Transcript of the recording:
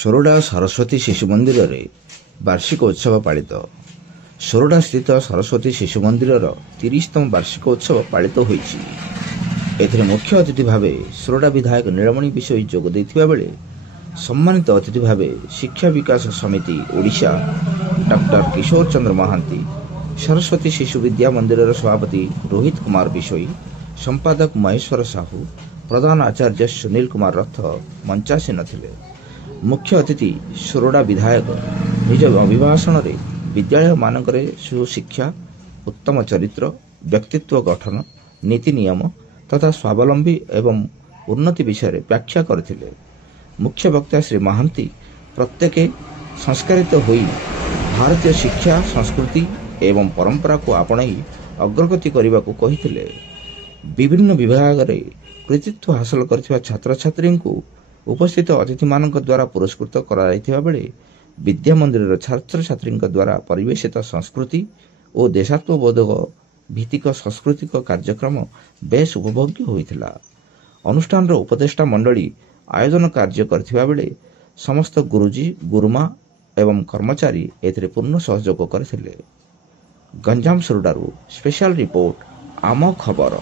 सोरडा सरस्वती शिशु मंदिर रे वार्षिक उत्सव पालित। सोरडा स्थित सरस्वती शिशु मंदिर 30तम वार्षिक उत्सव पालित होईछि। एथिरे मुख्य अतिथि भावे सोरडा विधायक नीलमणि बिशोई जोग दैथिबा बेले सम्मानित अतिथि भावे शिक्षा विकास समिति ओडिशा डॉक्टर किशोर चंद्र महांती, सरस्वती शिशु विद्या मंदिर सभापति रोहित कुमार बिशोई, संपादक महेश्वर साहू, प्रधान आचार्य सुनील कुमार रथ मंचासीन थिले। मुख्य अतिथि सोरडा विधायक निज अभिभाषण रे विद्यालय मानकरे सुशिक्षा, उत्तम चरित्र, व्यक्तित्व गठन, नीति नियम तथा स्वावलंबी एवं उन्नति विषय व्याख्या करथिले। मुख्य वक्ता श्री महांती प्रत्येक संस्कारित होई भारतीय शिक्षा, संस्कृति एवं परंपरा को आपणाई अग्रगति करने को कहिथिले। विभिन्न विभाग रे कृतित्व हासिल करथिबा छात्र छात्री को उपस्थित अतिथि मानक द्वारा पुरस्कृत कराइथिबा बेले विद्या मंदिर छात्र छात्री द्वारा परिवेशित संस्कृति और देशात्मबोधक भित्तिक सांस्कृतिक कार्यक्रम बेस उपभोग्य होइथिला। अनुष्ठान रो उपदेष्टा मंडली आयोजन कार्य करथिबा बेले समस्त गुरुजी, गुरुमा एवं कर्मचारी एथिरे पूर्ण सहयोग करथिले। गंजाम सोरडारू स्पेशल रिपोर्ट आम खबर।